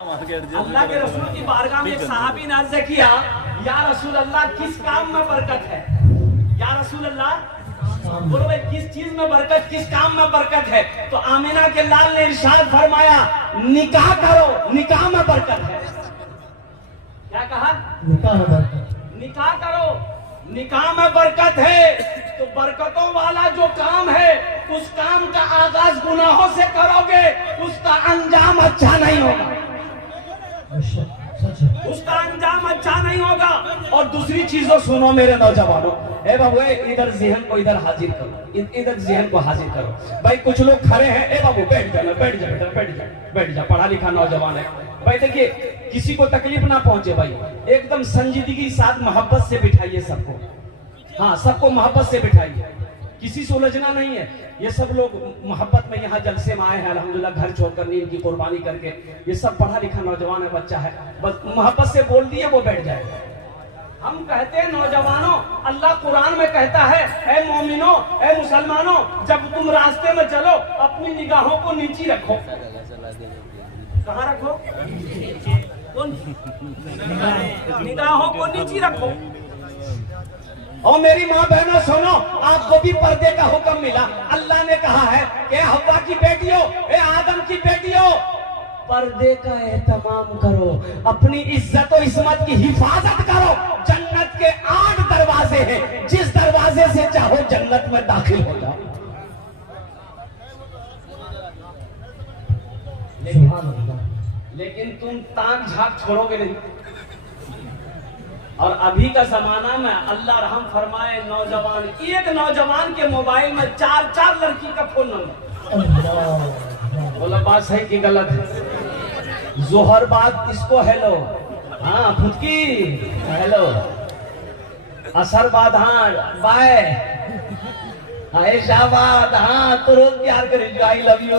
अल्लाह के रसूल की बारगाह में एक सहाबी ने अर्ज किया, या रसूल अल्लाह किस काम में बरकत है? या रसूल अल्लाह बोलो भाई किस चीज में बरकत, किस काम में बरकत है? तो आमिना के लाल ने इरशाद फरमाया, निकाह करो, निकाह में बरकत है। क्या कहा? निकाह में बरकत। निकाह करो, निकाह में बरकत है। तो बरकतों वाला जो काम है, उस काम का आगाज गुनाहों से करोगे, उसका अंजाम अच्छा नहीं होगा, उसका अंजाम अच्छा नहीं होगा। और दूसरी चीजों सुनो मेरे नौजवानों, ए बाबू इधर जहन को इधर हाजिर करो, इधर जहन को हाजिर करो। भाई कुछ लोग खड़े हैं, ए बाबू बैठ जा, बैठ जा, बैठ जा, बैठ जा, पढ़ा लिखा नौजवान है भाई। देखिए किसी को तकलीफ ना पहुंचे भाई, एकदम संजीदगी के साथ मोहब्बत से बिठाइए सबको। हाँ, सबको मोहब्बत से बिठाइए, किसी से उलझना नहीं है। ये सब लोग मोहब्बत में यहाँ जलसे में आए हैं अल्हम्दुलिल्लाह, घर छोड़कर नींद की कुर्बानी करके। ये सब पढ़ा लिखा नौजवान है, बच्चा है, बस मोहब्बत से बोल दिए वो बैठ जाएगा। हम कहते हैं नौजवानों, अल्लाह कुरान में कहता है, ऐ मोमिनो, ऐ मुसलमानों, जब तुम रास्ते में चलो अपनी निगाहों को नीची रखो। कहाँ रखो? निगाहों को नीची रखो। और मेरी माँ बहनों सुनो, आपको भी पर्दे का हुक्म मिला। अल्लाह ने कहा है कि हव्वा की बेटियों, आदम की बेटियों, पर्दे का एहतमाम करो, अपनी इज्जत और इस्मत की हिफाजत करो। जन्नत के 8 दरवाजे हैं, जिस दरवाजे से चाहो जन्नत में दाखिल हो जाओ। लेकिन तुम ताक झाक छोड़ोगे नहीं। और अभी का जमाना में अल्लाह रहम फरमाए, नौजवान, एक नौजवान के मोबाइल में 4 लड़की का फोन नंबर। बोला बात सही कि गलत है? जोहर बात इसको हेलो, हाँ फुटकी हेलो, असर बाद हाँ बाय, आयशा बाद हाँ तो रोज प्यार करेंगे, आई लव यू।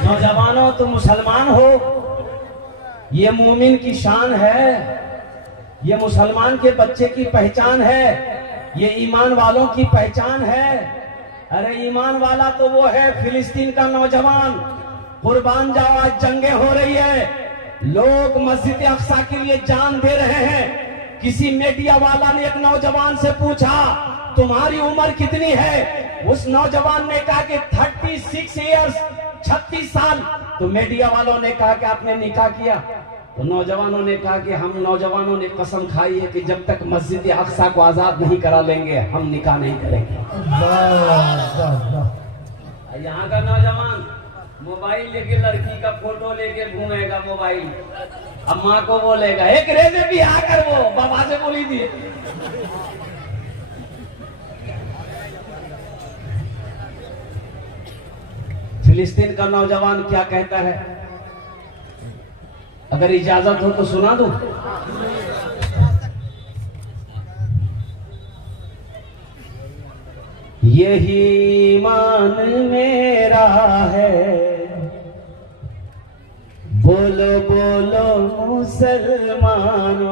नौजवानों तुम मुसलमान हो, ये मोमिन की शान है, ये मुसलमान के बच्चे की पहचान है, ये ईमान वालों की पहचान है। अरे ईमान वाला तो वो है फिलिस्तीन का नौजवान। कुर्बान जाओ, आज जंगे हो रही है, लोग मस्जिद अक्सा के लिए जान दे रहे हैं। किसी मीडिया वाला ने एक नौजवान से पूछा, तुम्हारी उम्र कितनी है? उस नौजवान ने कहा कि 36 ईयर्स, 36 साल। तो मीडिया वालों ने कहा कि आपने निकाह किया? तो नौजवानों ने कहा कि हम नौजवानों ने कसम खाई है कि जब तक मस्जिद अक्सा को आजाद नहीं करा लेंगे हम निकाह नहीं करेंगे। यहाँ का नौजवान मोबाइल लेके लड़की का फोटो लेके घूमेगा मोबाइल, अब माँ को बोलेगा एक रेजे भी आकर, वो बाबा से बोली थी। फिलिस्तीन का नौजवान क्या कहता है, अगर इजाजत हो तो सुना दूं। यही ईमान मेरा है, बोलो बोलो मुसलमानों,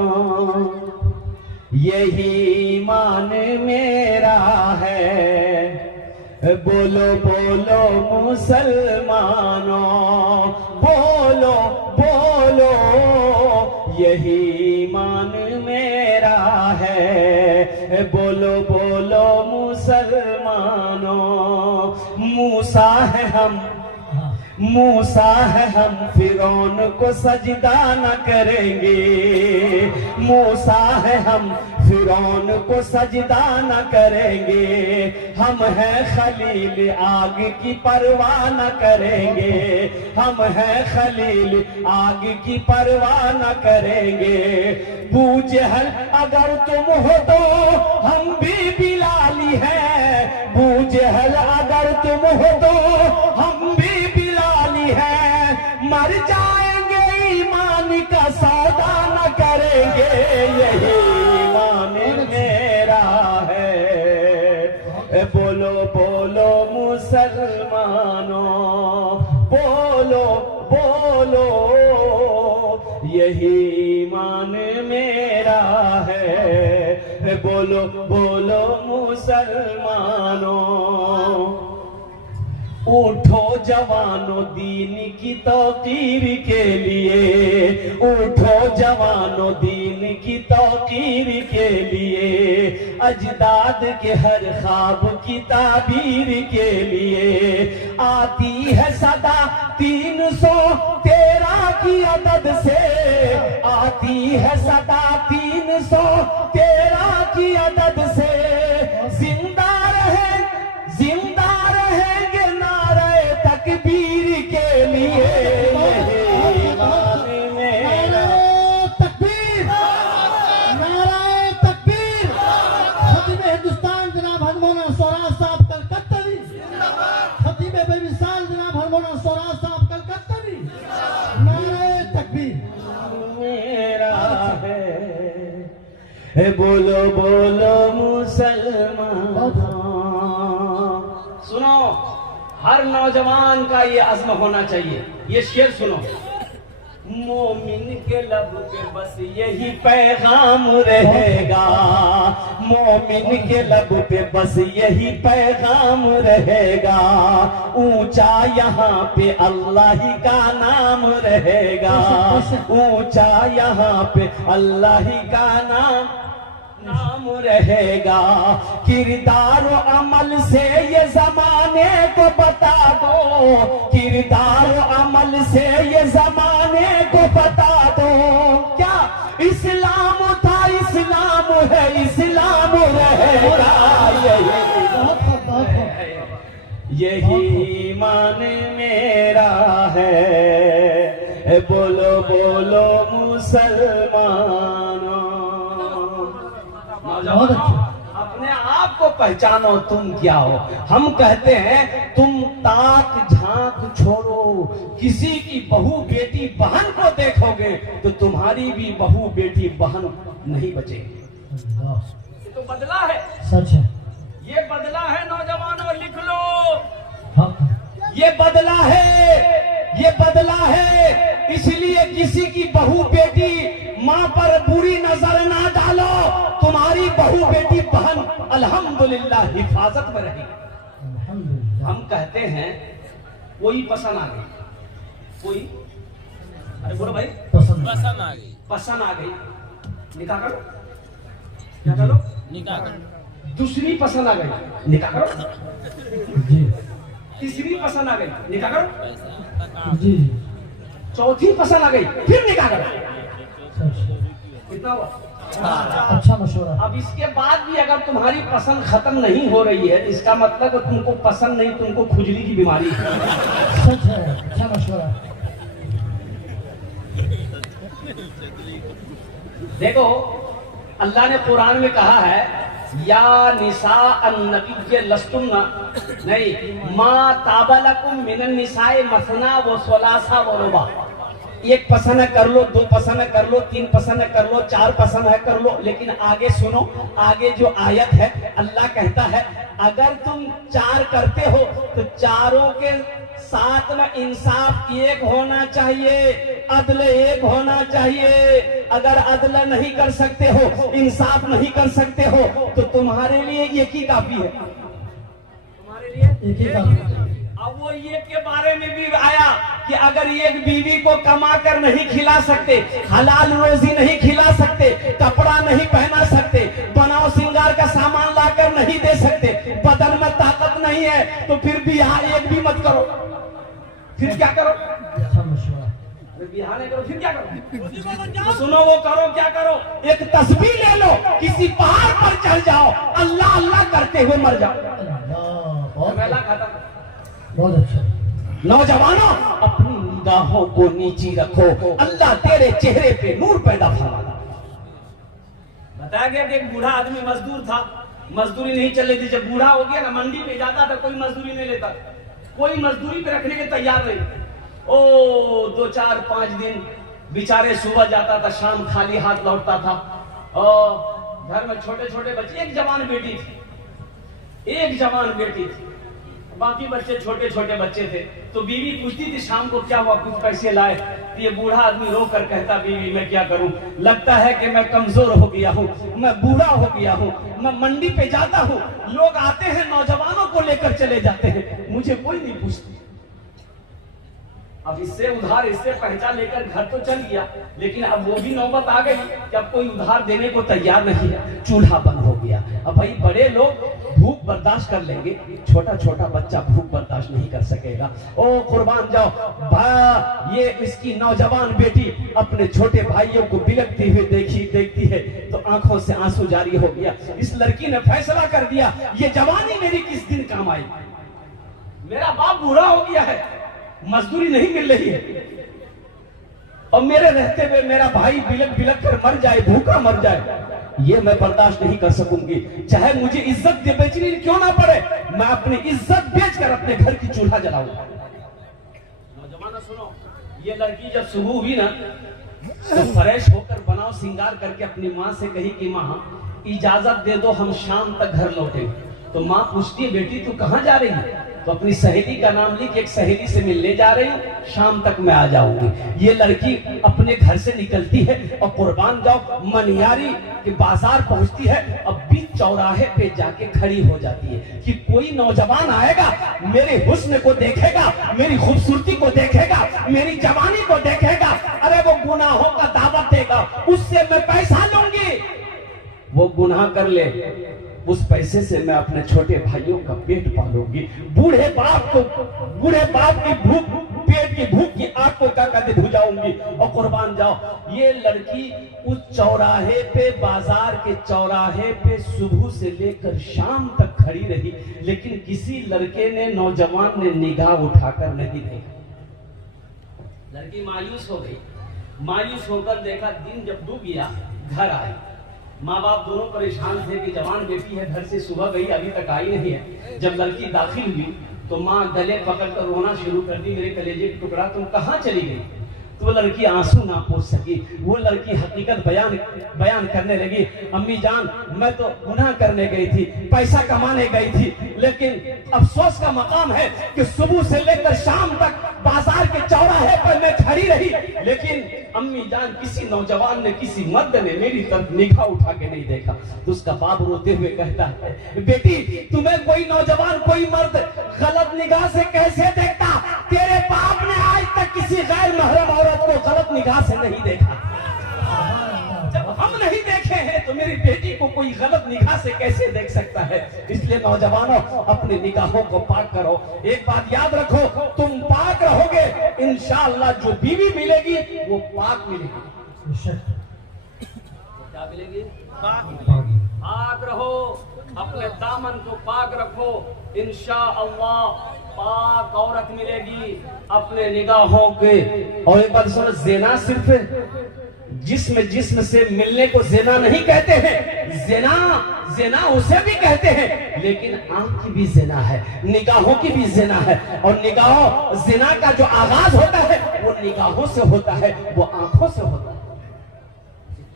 यही ईमान मेरा है, बोलो बोलो मुसलमानों, बोलो बोलो यही ईमान मेरा है, बोलो बोलो मुसलमानों। मूसा है हम, मूसा है हम, फिरौन को सजदा न करेंगे। मूसा है हम, फिरौन को सजदा न करेंगे। हम हैं खलील, आग की परवाह न करेंगे। हम हैं खलील, आग की परवाह न करेंगे। बूजहल अगर तुम हो तो हम भी बिलाली हैं। बूजहल अगर तुम हो तो हम भी है, मर जाएंगे ईमान का सौदा न करेंगे। यही ईमान मेरा है, बोलो बोलो मुसलमानों, बोलो बोलो यही ईमान मेरा है, बोलो बोलो मुसलमानों। उठो जवानों दीन की तौकीर के लिए, उठो जवानों दीन की तौकीर के लिए, अजदाद के हर ख्वाब की ताबीर के लिए। आती है सदा 313 की अदद से, आती है सदा 313 की अदद से। जिंदा रहेंगे नारे तकबीर के लिए। तकबीर, नाराए तकबीर। खतीब हिंदुस्तान जनाब हरमौलाना स्वराज साहब कलकत्तावी, खतीब बेमिसाल जनाब हरमौलाना स्वराज साहब कलकत्तावी। नाराए तकबीर मेरा है, बोलो बोलो मुसलमान। सुनो, हर नौजवान का ये अज़्म होना चाहिए। ये शेर सुनो, मोमिन के लब पे बस यही पैगाम रहेगा, मोमिन के लब पे बस यही पैगाम रहेगा। ऊंचा यहाँ पे अल्लाह ही का नाम रहेगा, ऊंचा यहाँ पे अल्लाह ही का नाम रहेगा। किरदार और अमल से ये जमाने को बता दो, किरदार और अमल से ये जमाने को बता दो। क्या इस्लाम था, इस्लाम है, इस्लाम रहेगा। यही ईमान मेरा है, बोलो बोलो मुसलमानों। अपने आप को पहचानो, तुम क्या हो। हम कहते हैं तुम ताक झांक छोड़ो, किसी की बहू बेटी बहन को देखोगे तो तुम्हारी भी बहू बेटी बहन नहीं बचेगी। ये तो बदला है, सच है। ये बदला है नौजवानों, लिख लो। ये बदला है, ये बदला है। इसलिए किसी की बहू बेटी माँ पर बुरी नजर ना डालो। तुम्हारी बहू बेटी बहन अल्हम्दुलिल्लाह हिफाजत में रही। हम कहते हैं कोई पसंद आ गई, कोई, अरे बोलो भाई, पसंद आ गई, पसंद आ गई, निकाह करो। क्या करो? निकाह करो। दूसरी पसंद आ गई, निकाह करो। तीसरी पसंद आ गई, निकाह करो। चौथी पसंद आ गई, फिर निकाह करो। कितना हुआ? अच्छा मशवरा। अब इसके बाद भी अगर तुम्हारी पसंद खत्म नहीं हो रही है, इसका मतलब तुमको पसंद नहीं, तुमको खुजली की बीमारी है। सच है, अच्छा मशवरा। देखो, अल्लाह ने कुरान में कहा है, या निसा अन्नबी लस्तुन्ना, नहीं, मा ताबलकुम मिनन निसाए मसना व सलासा व रुबा। एक पसंद है कर लो, दो पसंद है कर लो, तीन पसंद है कर लो, चार पसंद है कर लो। लेकिन आगे सुनो, आगे जो आयत है, अल्लाह कहता है अगर तुम चार करते हो तो चारों के साथ में इंसाफ एक होना चाहिए, अदल एक होना चाहिए। अगर अदल नहीं कर सकते हो, इंसाफ नहीं कर सकते हो, तो तुम्हारे लिए एक ही काफी है, तुम्हारे लिए एक ही काफी। अब वो ये के बारे में भी आया कि अगर एक बीवी को कमा कर नहीं खिला सकते, हलाल रोजी नहीं खिला सकते, कपड़ा नहीं पहना सकते, बनाव श्रृंगार का सामान लाकर नहीं दे सकते, बदन में ताकत नहीं है, तो फिर भी यहाँ एक भी मत करो। फिर क्या करो? बिहार करो, फिर क्या करो? तो सुनो, वो करो, क्या करो? एक तस्बीह ले लो, किसी पहाड़ पर चढ़ जाओ, अल्लाह अल्लाह करते हुए मर जाओ। बहुत अच्छा। नौजवानों, अपनी निगाहों को नीची रखो, अल्लाह तेरे चेहरे पे नूर पैदा फरमाएगा। बताया गया कि एक बूढ़ा आदमी मजदूर था, मजदूरी नहीं चल रही थी। जब बूढ़ा हो गया ना, मंडी में जाता था, कोई मजदूरी नहीं लेता, कोई मजदूरी पे रखने के तैयार नहीं। ओ 2 4 5 दिन बेचारे सुबह जाता था, शाम खाली हाथ लौटता था। और घर में छोटे छोटे बच्चे, एक जवान बेटी थी, एक जवान बेटी थी। बाकी बच्चे छोटे छोटे बच्चे थे। तो बीवी पूछती थी शाम को क्या हुआ, कुछ पैसे लाए? तो ये बूढ़ा आदमी रो कर कहता, बीवी मैं क्या करूं, लगता है कि मैं कमजोर हो गया हूं, मैं बूढ़ा हो गया हूं, मैं मंडी पे जाता हूं, लोग आते हैं नौजवानों को लेकर चले जाते हैं, मुझे कोई नहीं पूछता। अब इससे उधार, इससे पैसा लेकर घर तो चल गया, लेकिन अब वो भी नौबत आ गई कि अब कोई उधार देने को तैयार नहीं है, चूल्हा बंद हो गया। अब भाई बड़े लोग भूख बर्दाश्त कर लेंगे, छोटा छोटा बच्चा भूख बर्दाश्त नहीं कर सकेगा। ओ कुर्बान जाओ, ये इसकी नौजवान बेटी अपने छोटे भाइयों को बिलखती हुई देखती है तो आंखों से आंसू जारी हो गया। इस लड़की ने फैसला कर दिया, ये जवानी मेरी किस दिन काम आई, मेरा बाप बूढ़ा हो गया है, मजदूरी नहीं मिल रही है, और मेरे रहते हुए मेरा भाई बिलख बिलख कर मर जाए, भूखा मर जाए, ये मैं बर्दाश्त नहीं कर सकूंगी। चाहे मुझे इज्जत बेचनी क्यों ना पड़े, मैं अपनी इज्जत बेचकर अपने घर की चूल्हा जलाऊंगा। नौजवान सुनो, ये लड़की जब सुबह हुई ना तो फ्रेश होकर बनाओ सिंगार करके अपनी माँ से कही कि माँ इजाजत दे दो, हम शाम तक घर लौटेंगे। तो माँ पूछती है, बेटी तू कहाँ जा रही है? तो अपनी सहेली का नाम लिख, एक सहेली से मिलने जा रही हूँ, शाम तक मैं आ जाऊंगी। ये लड़की अपने घर से निकलती है और कुर्बान जाओ मनिहारी के बाजार पहुंचती है, अब बीच चौराहे पे जाके खड़ी हो जाती है कि कोई नौजवान आएगा, मेरे हुस्न को देखेगा, मेरी खूबसूरती को देखेगा, मेरी जवानी को देखेगा, अरे वो गुनाहों का दावत देगा, उससे मैं पैसा लूंगी। वो गुनाह कर ले, उस पैसे से मैं अपने छोटे भाइयों का पेट पालूंगी। बूढ़े बाप की भूख, पेट की भूख की आग को क्या कहते बुझाऊंगी। और कुर्बान जाओ, ये लड़की उस चौराहे पे, बाजार के चौराहे पे सुबह से लेकर शाम तक खड़ी रही, लेकिन किसी लड़के ने, नौजवान ने निगाह उठाकर नहीं देखा। लड़की मायूस हो गई, मायूस होकर देखा, दिन जब डूब गया, घर आए, माँ बाप दोनों परेशान थे कि जवान बेटी है, घर से सुबह गई अभी तक आई नहीं है। जब लड़की दाखिल हुई तो माँ गले पकड़कर रोना शुरू कर दी, मेरे कलेजे का टुकड़ा तुम कहाँ चली गई? तो वो लड़की आंसू ना पोंछ सकी, वो लड़की हकीकत बयान करने लगी, अम्मी जान मैं तो गुनाह करने गई थी, पैसा कमाने गई थी, लेकिन अफसोस का मकाम है कि सुबह से लेकर शाम तक बाजार के चौराहे पर मैं खड़ी रही, लेकिन अम्मी जान किसी नौजवान ने, किसी मर्द ने मेरी तरफ निगाह उठा के नहीं देखा। तो उसका बाप रोते हुए कहता है, बेटी तुम्हें कोई नौजवान, कोई मर्द गलत निगाह से कैसे देखता? तेरे बाप ने आज तक किसी गैर महरम औरत को गलत निगाह से नहीं देखा। जब हम नहीं देखे हैं तो मेरी बेटी को कोई गलत निगाह से कैसे देख सकता है? इसलिए नौजवानों अपनी निगाहों को पाक करो। एक बात याद रखो, तुम पाक रहोगे इंशाअल्लाह जो बीवी मिलेगी वो पाक मिलेगी। क्या मिलेगी? पाक रहो, अपने दामन को पाक रखो, इंशाअल्लाह पाक औरत मिलेगी अपने निगाहों के। और एक बात सुनो, ज़िना सिर्फ जिस्म से मिलने को ज़िना नहीं कहते हैं, ज़िना उसे भी कहते हैं, लेकिन आंख की भी ज़िना है, निगाहों की भी ज़िना है। और निगाहों, ज़िना का जो आगाज होता है वो निगाहों से होता है, वो आंखों से होता है।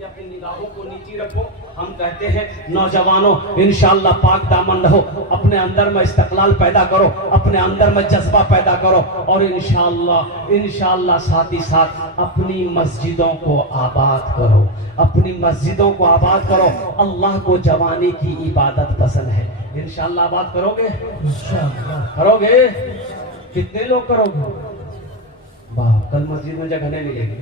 अपनी निगाहों को नीची रखो। हम कहते हैं नौजवानों इंशाअल्लाह पाक दामन रहो, अपने अंदर में इस्तक़लाल पैदा करो, अपने अंदर में जज्बा पैदा करो, और इंशाअल्लाह साथ ही साथ अपनी मस्जिदों को आबाद करो, अपनी मस्जिदों को आबाद करो। अल्लाह को जवानी की इबादत पसंद है, इंशाअल्लाह आबाद करोगे? करोगे? कितने लोग करोगे? वाह, कल मस्जिद में जगह नहीं मिलेगी।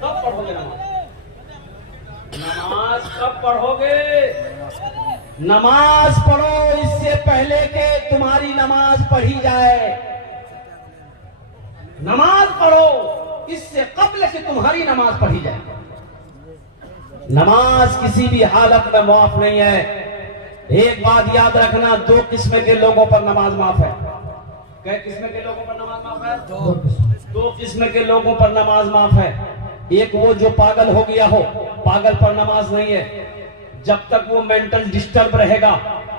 कब पढ़ोगे नमाज? कब पढ़ोगे? नमाज पढ़ो इससे पहले कि तुम्हारी नमाज पढ़ी जाए। नमाज पढ़ो इससे कबल कि तुम्हारी नमाज पढ़ी जाए। नमाज किसी भी हालत में माफ नहीं है। एक बात याद रखना, दो किस्म के लोगों पर नमाज माफ है। कै किस्म के लोगों पर नमाज माफ है? दो किस्म के लोगों पर नमाज माफ है। एक वो जो पागल हो गया हो, पागल पर नमाज नहीं है। जब तक वो मेंटल डिस्टर्ब रहेगा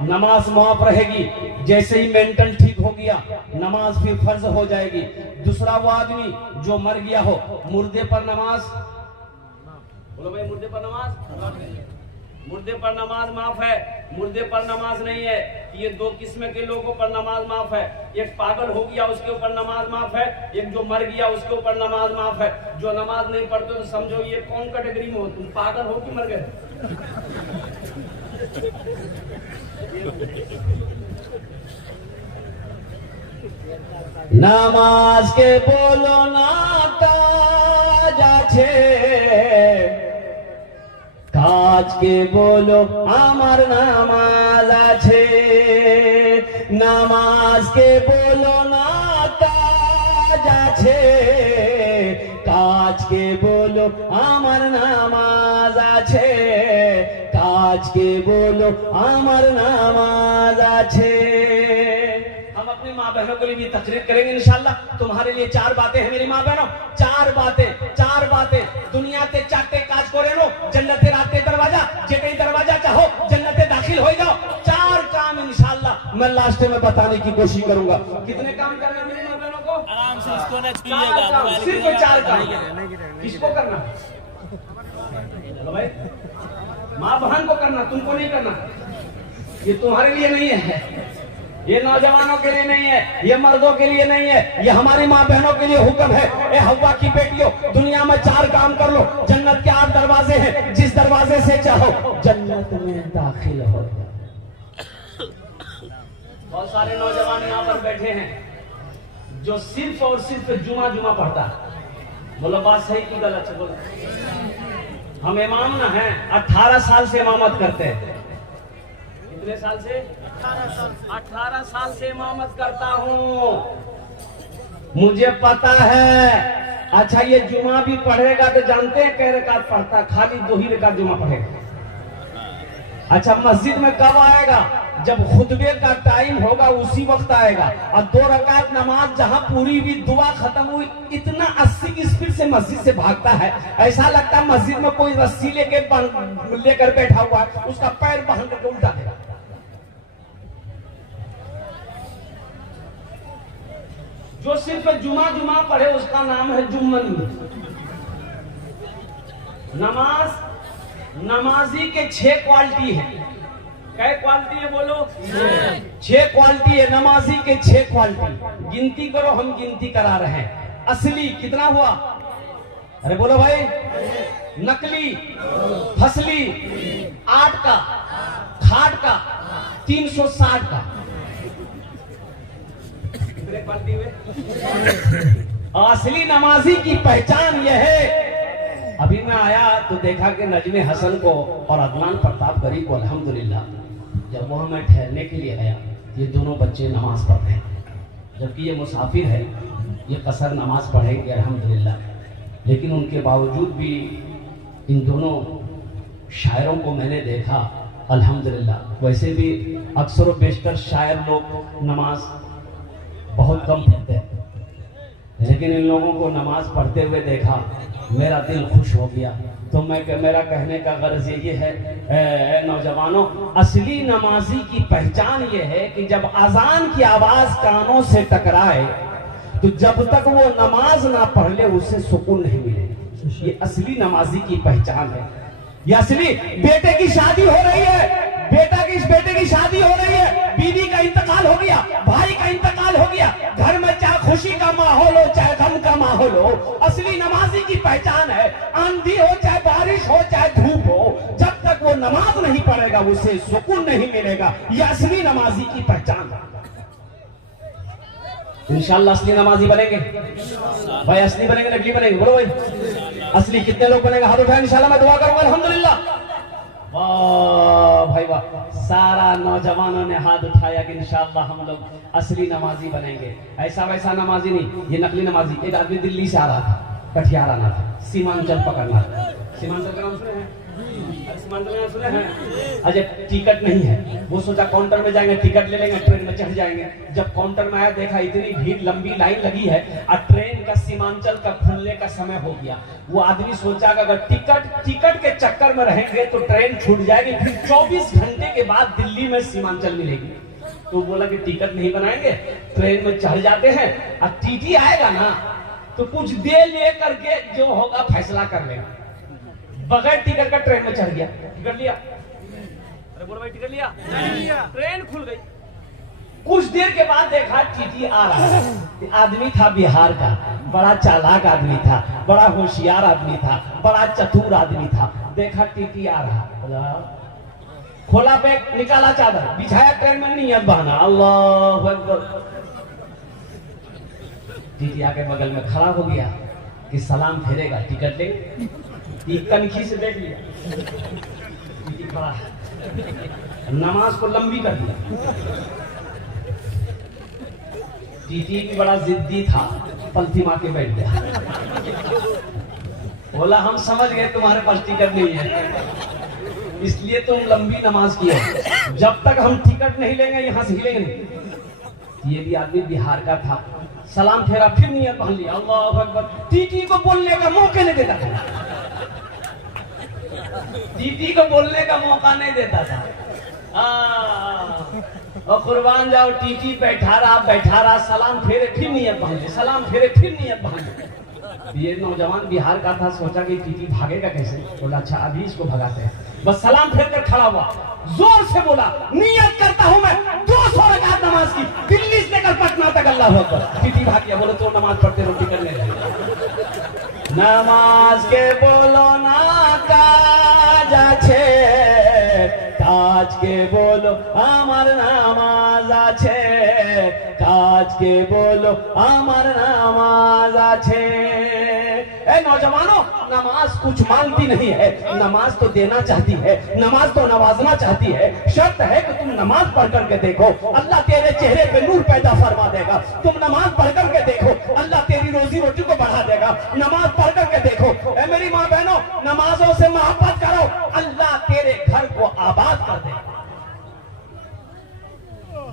नमाज माफ रहेगी, जैसे ही मेंटल ठीक हो गया नमाज फिर फर्ज हो जाएगी। दूसरा वो आदमी जो मर गया हो, मुर्दे पर नमाज बोलो भाई मुर्दे पर नमाज, मुर्दे पर नमाज माफ है, मुर्दे पर नमाज नहीं है। ये दो किस्म के लोगों पर नमाज माफ है। एक पागल हो गया उसके ऊपर नमाज माफ है, एक जो मर गया उसके ऊपर नमाज माफ है। जो नमाज नहीं पढ़ते तो समझो ये कौन कैटेगरी में हो, तुम पागल हो कि मर गए। नामाज के बोलो ना काज আছে, কাজ কে বলো আমার নামাজ আছে। নামাজ কে বলো না কাজ আছে, কাজ কে বলো আমার নামাজ আছে, কাজ কে বলো আমার নামাজ আছে। हम अपनी माँ बहनों के लिए भी तकरीर करेंगे इंशाल्लाह। तुम्हारे लिए 4 बातें हैं मेरी माँ बहनों, 4 बातें। दुनिया ते चाटे काज करे नो, जन्नते राते दरवाजा, जेटे दरवाजा चाहो जन्नते दाखिल हो जाओ। 4 काम इंशाल्लाह मैं लास्ट में बताने की कोशिश करूंगा। कितने काम करना मेरी माँ बहनों को? आराम से इसको ना छुइएगा, सिर्फ 4 काम। किसको करना? चलो भाई, माँ बहन को करना, तुमको नहीं करना। ये तुम्हारे लिए नहीं है, ये नौजवानों के लिए नहीं है, ये मर्दों के लिए नहीं है, ये हमारी माँ बहनों के लिए हुक्म है। ए हव्वा की बेटियों, दुनिया में 4 काम कर लो। जन्नत के 8 दरवाजे हैं, जिस दरवाजे से चाहो जन्नत में दाखिल हो। बहुत सारे नौजवान यहाँ पर बैठे हैं जो सिर्फ और सिर्फ जुमा पढ़ता है। बोलो बात सही की गलत है? बोलो हम इमाम ना हैं, 18 साल से इमामत करते हैं। कितने साल से? 18 साल से इमामत करता हूँ, मुझे पता है। अच्छा ये जुमा भी पढ़ेगा तो जानते हैं कै रकात पढ़ता? खाली 2 ही रकात जुमा पढ़ेगा। अच्छा मस्जिद में कब आएगा? जब खुतबे का टाइम होगा उसी वक्त आएगा। और 2 रकात नमाज जहां पूरी हुई, दुआ खत्म हुई, इतना 80 की स्पीड से मस्जिद से भागता है, ऐसा लगता है मस्जिद में कोई रस्सी लेकर बैठा हुआ है, उसका पैर बांध करके उल्टा देगा। जो सिर्फ जुमा पढ़े उसका नाम है जुम्मनी। नमाजी के 6 क्वालिटी है। क्या क्वालिटी है बोलो? 6 क्वालिटी है नमाजी के। 6 क्वालिटी गिनती करो, हम गिनती करा रहे हैं। असली कितना हुआ? अरे बोलो भाई। नकली, फसली 8 का, खाट का 360 का। क्वालिटी हुए। असली नमाजी की पहचान यह है। अभी मैं आया तो देखा कि नजमे हसन को और अदनान प्रताप गरी को अल्हम्दुलिल्लाह जब वहां मैं ठहरने के लिए आया, ये दोनों बच्चे नमाज पढ़ते हैं, जबकि ये मुसाफिर है, ये कसर नमाज पढ़ेंगे अल्हम्दुलिल्लाह। लेकिन उनके बावजूद भी इन दोनों शायरों को मैंने देखा अल्हम्दुलिल्लाह। वैसे भी अक्सर बेशतर शायर लोग नमाज बहुत कम पढ़ते हैं, लेकिन इन लोगों को नमाज पढ़ते हुए देखा, मेरा दिल खुश हो गया। तो मेरा कहने का गर्ज ये है नौजवानों, असली नमाजी की पहचान ये है कि जब अजान की आवाज कानों से टकराए तो जब तक वो नमाज ना पढ़ ले उसे सुकून नहीं मिले। ये असली नमाजी की पहचान है। ये असली बेटे की शादी हो रही है, बेटे की शादी हो रही है, बीवी का इंतकाल हो गया, भाई का इंतकाल हो गया, घर में चाहे खुशी का माहौल हो चाहे गम का माहौल हो, असली नमाजी की पहचान है। आंधी हो चाहे बारिश हो चाहे धूप हो, जब तक वो नमाज नहीं पढ़ेगा उसे सुकून नहीं मिलेगा। ये असली नमाजी की पहचान है। इंशाल्लाह असली नमाजी बनेंगे भाई, असली बनेंगे नकली बनेंगे? बोलो भाई असली कितने लोग बनेंगे? हाथ उठाए, इंशाल्लाह मैं दुआ करूंगा अल्हम्दुलिल्लाह। वाह भाई वाह, सारा नौजवानों ने हाथ उठाया कि इंशाअल्लाह हम लोग असली नमाजी बनेंगे। ऐसा वैसा नमाजी नहीं, ये नकली नमाजी। एक आदमी दिल्ली से आ रहा था, कटिहार आना था, सीमांचल पकड़ना था। सीमांचल का नाम सुने हैं? सीमांचल का नाम सुने हैं? अजय टिकट नहीं है, वो सोचा काउंटर में जाएंगे टिकट ले लेंगे, ट्रेन में चढ़ जाएंगे। जब काउंटर में आया देखा इतनी भीड़, लंबी लाइन लगी है और ट्रेन का सीमांचल का खुलने का समय हो गया। वो आदमी सोचा कि अगर टिकट के चक्कर में रहेंगे तो ट्रेन छूट जाएगी, फिर 24 घंटे के बाद दिल्ली में सीमांचल मिलेगी। तो बोला कि टिकट नहीं बनाएंगे, ट्रेन में चढ़ जाते हैं और टीटी आएगा ना तो कुछ देर ले करके जो होगा फैसला कर लेगा। बगैर टिकट का ट्रेन में चढ़ गया। टिकट लिया? अरे बोलो भाई, टिकट लिया? ट्रेन खुल गई। कुछ देर के बाद देखा टीटी आ रहा है। आदमी था बिहार का, बड़ा चालाक आदमी था, बड़ा होशियार आदमी था, बड़ा चतुर आदमी था। देखा टीटी आ रहा, खोला बैग, निकाला चादर, बिछाया ट्रेन में, नियत बहाना, अल्लाह अकबर। टीटी आके बगल में खड़ा हो गया कि सलाम फेरेगा, टिकट ले। कनखी से देख लिया, टीटी खड़ा है, नमाज को लंबी कर दिया। टीटी भी बड़ा जिद्दी था, पलथी मार के बैठ गया। बोला हम समझ गए तुम्हारे पास टिकट नहीं है, इसलिए तुम लंबी नमाज की हो, जब तक हम टिकट नहीं लेंगे यहाँ से हिलेंगे नहीं। ये भी आदमी बिहार का था, सलाम फेरा, फिर नियत बांध लिया, अल्लाह अकबर। टीटी को बोलने का मौका नहीं देता था, टीटी को बोलने का मौका नहीं देता था। और कुर्बान जाओ, टीटी बैठा रहा, सलाम फेरे, फिर नियत बांध ली, सलाम फेरे, फिर नियत बांध ली। ये नौजवान बिहार का था, सोचा कि टीटी भागेगा कैसे। बोला अच्छा अभी इसको भगाते हैं। बस सलाम फेर कर खड़ा हुआ, जोर से बोला, नियत करता हूं मैं 200 रकात नमाज की, दिल्ली से लेकर पटना तक, अल्लाह अकबर। टीटी भाग गया। बोले तो नमाज पढ़ते रोटी करने लगे। नमाज के बोलो ना काज আছে, কাজ के बोलो আমার নামাজ আছে, কাজ के बोलो আমার নামাজ আছে। ए नौजवानों, नमाज कुछ मांगती नहीं है, नमाज तो देना चाहती है, नमाज तो नवाजना चाहती है। शर्त है कि तुम नमाज पढ़ करके देखो, अल्लाह तेरे चेहरे पे नूर पैदा फरमा देगा। तुम नमाज पढ़ करके देखो, अल्लाह तेरी रोजी रोटी को बढ़ा देगा। नमाज पढ़ करके देखो। ए मेरी माँ बहनों, नमाजों से मोहब्बत करो, अल्लाह तेरे घर को आबाद कर देगा।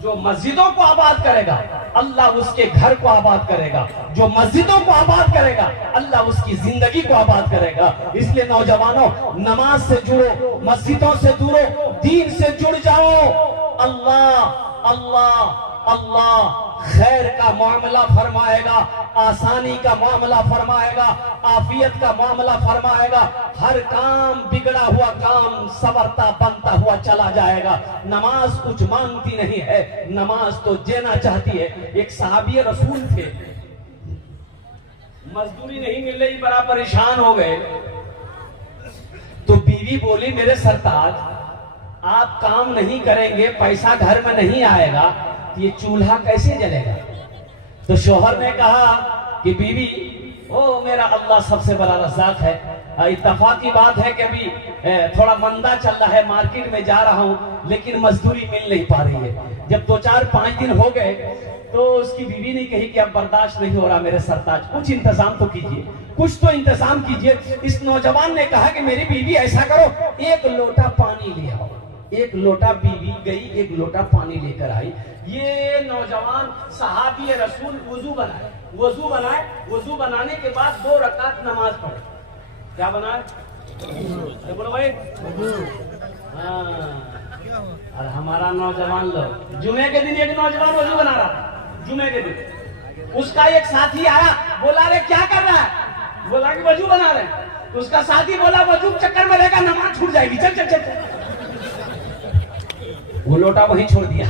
जो मस्जिदों को आबाद करेगा, अल्लाह उसके घर को आबाद करेगा। जो मस्जिदों को आबाद करेगा, अल्लाह उसकी जिंदगी को आबाद करेगा। इसलिए नौजवानों, नमाज से जुड़ो, मस्जिदों से जुड़ो, दीन से जुड़ जाओ। अल्लाह अल्लाह अल्लाह खैर का मामला फरमाएगा, आसानी का मामला फरमाएगा, आफियत का मामला फरमाएगा। हर काम, बिगड़ा हुआ काम सवरता बनता हुआ चला जाएगा। नमाज कुछ मांगती नहीं है, नमाज तो देना चाहती है। एक सहाबी रसूल थे, मजदूरी नहीं मिल रही, बड़ा परेशान हो गए। तो बीवी बोली, मेरे सरताज आप काम नहीं करेंगे, पैसा घर में नहीं आएगा, ये चूल्हा कैसे जलेगा। तो शोहर ने कहा कि बीवी, ओ मेरा अल्लाह सबसे बड़ा रज़ाक है, इत्तफाक की बात है कि अभी थोड़ा मंदा चल रहा है, मार्केट में जा रहा हूं, लेकिन मजदूरी मिल नहीं पा रही है। जब 2-4-5 दिन हो गए तो उसकी बीवी ने कही कि अब बर्दाश्त नहीं हो रहा मेरे सरताज, कुछ इंतजाम तो कीजिए, कुछ तो इंतजाम कीजिए। इस नौजवान ने कहा कि मेरी बीवी ऐसा करो, 1 लोटा पानी ले आओ। 1 लोटा, बीवी गई 1 लोटा पानी लेकर आई। ये नौजवान सहाबी रसूल वुजू बनाए, वुजू बनाने के बाद 2 रकात नमाज पढ़े। क्या बनाए? बोलो भाई। और हमारा नौजवान लोग, जुमे के दिन एक नौजवान वुजू बना रहा था, जुमे के दिन उसका एक साथी आया, बोला रे क्या कर रहा है? बोला कि वजू बना रहे हैं। तो उसका साथी बोला वजू चक्कर में रहेगा, नमाज छूट जाएगी, चल चल चल। वो लोटा वहीं छोड़ दिया,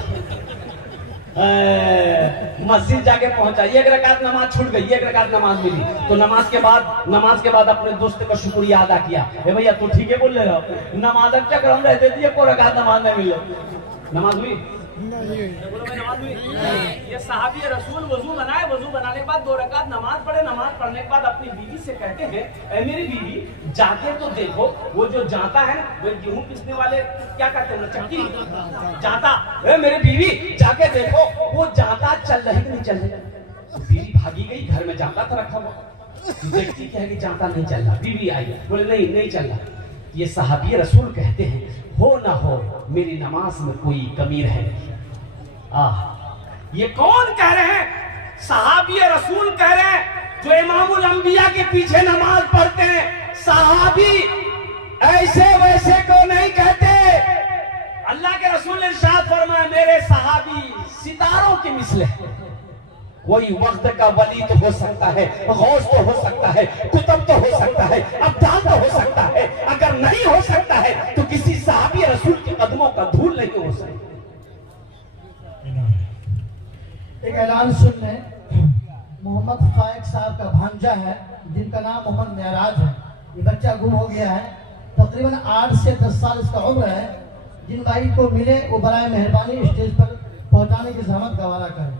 मस्जिद जाके पहुंचा, 1 रकात नमाज छूट गई, 1 रकात नमाज मिली। तो नमाज के बाद अपने दोस्त का शुक्रिया अदा किया। भैया तू ठीक है बोल रहे हो, नमाज चक्कर हम रहते थे, 1 रकात नमाज में मिले। नमाज हुई? नमाज हुई? ये सहाबी रसूल वजू बनाए, वजू बनाने के बाद 2 रकात नमाज पढ़े। नमाज पढ़ने के बाद अपनी बीवी से कहते हैं, ऐ मेरी बीवी जाके तो देखो, वो जो जाता है ना, वो गेहूं पिसने वाले क्या कहते हैं, चक्की जाता। ऐ मेरी बीवी जाके देखो, वो जाता चल रही कि नहीं चल रही। बीवी भागी गई, घर में जाता था रखा हुआ, देखती क्या है कि जाता नहीं चल रहा। बीवी आई, बोले नहीं चल रहा। ये सहाबी रसूल कहते हैं, हो ना हो मेरी नमाज में कोई कमी रहे। ये कौन कह रहे हैं? सहाबी रसूल कह रहे हैं, जो इमामुल अंबिया के पीछे नमाज पढ़ते हैं। सहाबी ऐसे वैसे को नहीं कहते। अल्लाह के रसूल ने इरशाद फरमाया, मेरे सहाबी सितारों के मिसले। कोई वक्त का वली तो हो सकता है, गौस तो हो सकता है, कुतुब तो हो सकता है, अब्दाल तो हो सकता है। अगर नहीं हो सकता है तो किसी सहाबी रसूल के कदमों का धूल नहीं हो सकता। एक ऐलान सुन लें, मोहम्मद फाइक साहब का भांजा है जिनका नाम मोहम्मद मेराज है। ये बच्चा गुम हो गया है, तकरीबन 8 से 10 साल इसका उम्र है। जिन भाई को मिले वो बराए मेहरबानी स्टेज पर पहुंचाने की जहमत गवारा करें।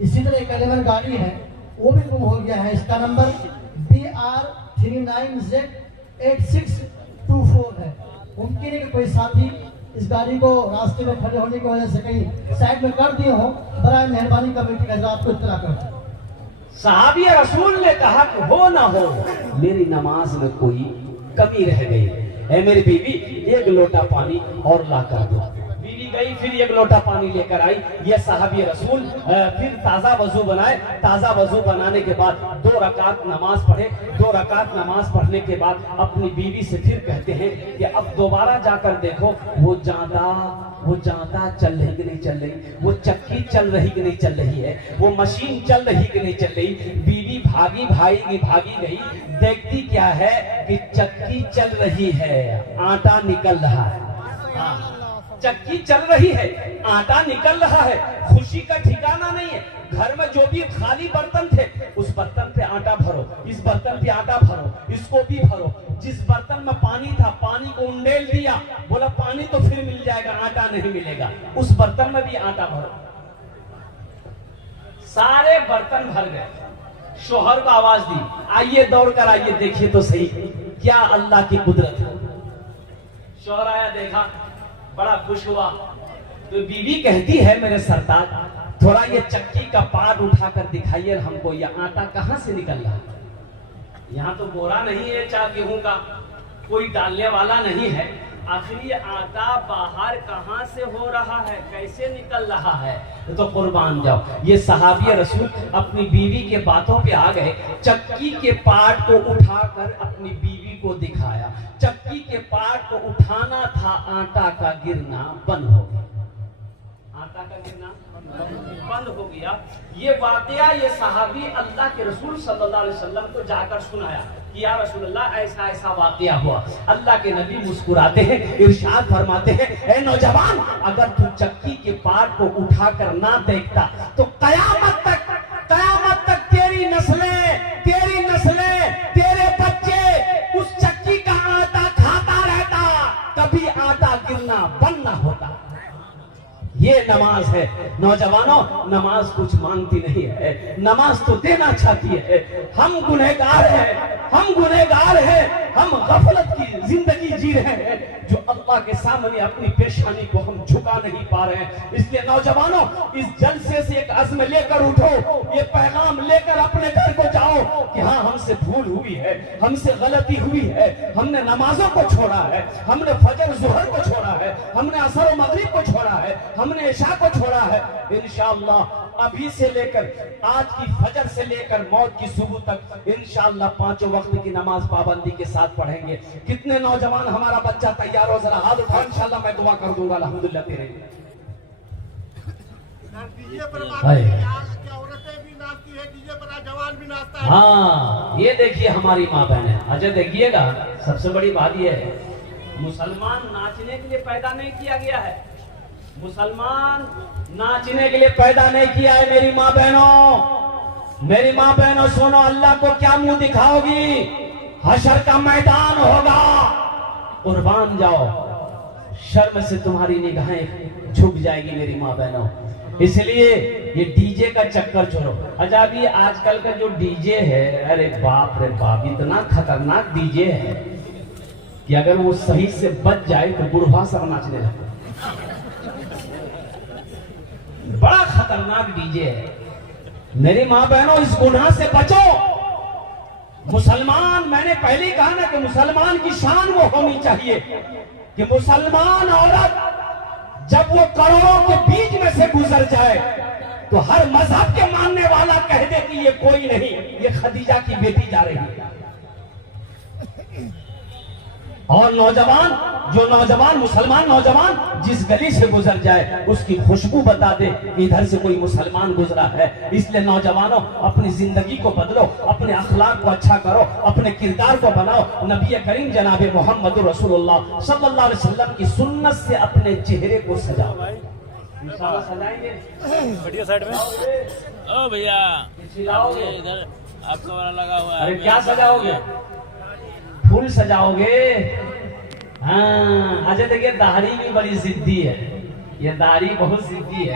इसी तरह एक एलेवन गाड़ी है, वो भी गुम हो गया है। इसका नंबर BR39Z8624 है। मुमकिन है कि कोई साथी इस गाड़ी को रास्ते में खड़े होने की वजह से कहीं साइड में कर दिए हो, बराए मेहरबानी कमेटी का आपको इत्तला कर। सहाबी रसूल ने कहा कि हो ना हो, मेरी नमाज में कोई कमी रह गई, ऐ मेरी बीवी एक लोटा पानी और ला कर दो। बीवी गई, फिर एक लोटा पानी लेकर आई। ये सहाबी रसूल फिर ताजा वजू बनाए। ताजा वजू बनाने के बाद 2 रकात नमाज पढ़े। 2 रकात नमाज पढ़ने के बाद अपनी बीवी से फिर कहते हैं कि अब दोबारा जाकर देखो वो जाता चल रही कि नहीं चल रही, वो चक्की चल रही कि नहीं चल रही है, वो मशीन चल रही कि नहीं चल रही। बीवी भागी गई, देखती क्या है कि चक्की चल रही है, आटा निकल रहा है। चक्की चल रही है, आटा निकल रहा है। खुशी का ठिकाना नहीं है। घर में जो भी खाली बर्तन थे, उस बर्तन पे आटा भरो, इस बर्तन पे आटा भरो, इसको भी भरो। जिस बर्तन में पानी था, पानी को उंडेल दिया, बोला पानी तो फिर मिल जाएगा, आटा नहीं मिलेगा। उस बर्तन में भी आटा भरो। सारे बर्तन भर गए। शोहर को आवाज दी, आइए दौड़कर आइए, देखिए तो सही क्या अल्लाह की कुदरत है। शोहर आया, देखा, बड़ा खुश हुआ। तो बीवी कहती है, मेरे सरताज थोड़ा ये चक्की का पार्ट उठाकर दिखाइए हमको, ये आटा कहां से निकल रहा है। यहाँ तो बोरा नहीं है चार गेहूं का, कोई डालने वाला नहीं है। आखिर ये आटा बाहर कहां से हो रहा है, कैसे निकल रहा है। तो कुर्बान जाओ, ये सहाबी रसूल अपनी बीवी के बातों पे आ गए। चक्की के पार्ट को उठाकर अपनी बीवी को दिखाया। चक्की के पार्ट को उठाना था, आटा का गिरना बंद हो गया। आटा का गिरना बंद हो गया। ये वाकया ये सहाबी अल्लाह के रसूल सल्लल्लाहु अलैहि वसल्लम को जाकर सुनाया कि या रसूलल्लाह ऐसा ऐसा वाकया हुआ। अल्लाह के नबी मुस्कुराते हैं, इरशाद फरमाते हैं, ए नौजवान, अगर तू चक्की के पार्ट को उठाकर ना देखता तो कयामत तक तेरी नस्लें, तेरे बच्चे उस चक्की का आटा खाता रहता, कभी आटा गिरना बंद ना होता। ये नमाज है। नौजवानों, नमाज कुछ मांगती नहीं है, नमाज तो देना चाहती है। हम गुनहगार हैं, हम गफलत की जिंदगी जी रहे हैं, जो अल्लाह के सामने अपनी पेशानी को हम झुका नहीं पा रहे हैं। इसलिए नौजवानों, इस जलसे से एक अज़्म लेकर उठो, ये पैगाम लेकर अपने घर को जाओ कि हाँ, हमसे भूल हुई है, हमसे गलती हुई है, हमने नमाजों को छोड़ा है, हमने फजर ज़ुहर को छोड़ा है, हमने असर और मगरिब को छोड़ा है, हमने इशा को छोड़ा है। इंशाअल्लाह अभी से लेकर आज की फजर से लेकर मौत की सुबह तक इंशाअल्लाह 5 वक्त की नमाज पाबंदी के साथ पढ़ेंगे। कितने नौजवान, हमारा बच्चा तैयार हो, जरा हाथ उठाओ, इंशाअल्लाह मैं दुआ कर दूंगा। अल्हम्दुलिल्लाह तेरे हाँ, ये देखिए हमारी माँ बहन है। अजय देखिएगा, सबसे बड़ी बात ये है, मुसलमान नाचने के लिए पैदा नहीं किया गया है। मुसलमान नाचने के लिए पैदा नहीं किया है। मेरी माँ बहनों सुनो, अल्लाह को क्या मुंह दिखाओगी, हशर का मैदान होगा, कुर्बान जाओ, शर्म से तुम्हारी निगाहें झुक जाएगी मेरी माँ बहनों। इसलिए ये डीजे का चक्कर छोड़ो। अच्छा, भी आजकल का जो डीजे है, अरे बाप रे बाप, इतना खतरनाक डीजे है कि अगर वो सही से बच जाए तो बुढ़वा सब नाचने लगता। बड़ा खतरनाक डीजे है। मेरी माँ बहनों, इस गुनाह से बचो। मुसलमान, मैंने पहले कहा ना कि मुसलमान की शान वो होनी चाहिए कि मुसलमान औरत जब वो करोड़ों के बीच में से गुजर जाए तो हर मजहब के मानने वाला कह दे कि ये कोई नहीं, ये खदीजा की बेटी जा रही है। और नौजवान, जो नौजवान मुसलमान नौजवान जिस गली से गुजर जाए उसकी खुशबू बता दे इधर से कोई मुसलमान गुजरा है। इसलिए नौजवानों, अपनी जिंदगी को बदलो, अपने अखलाक को अच्छा करो, अपने किरदार को बनाओ। नबी करीम जनाब मोहम्मद रसूलुल्लाह सल्लल्लाहु अलैहि वसल्लम की सुन्नत से अपने चेहरे को सजाओ। इंशाल्लाह सजाएंगे। बढ़िया साइड में। ओ भैया ये इधर आपका वाला लगा हुआ है। अरे क्या सजाओगे? फूल सजाओगे? हाँ, अच्छा देखिए दाढ़ी भी बड़ी जिद्दी है, ये दाढ़ी बहुत जिद्दी है।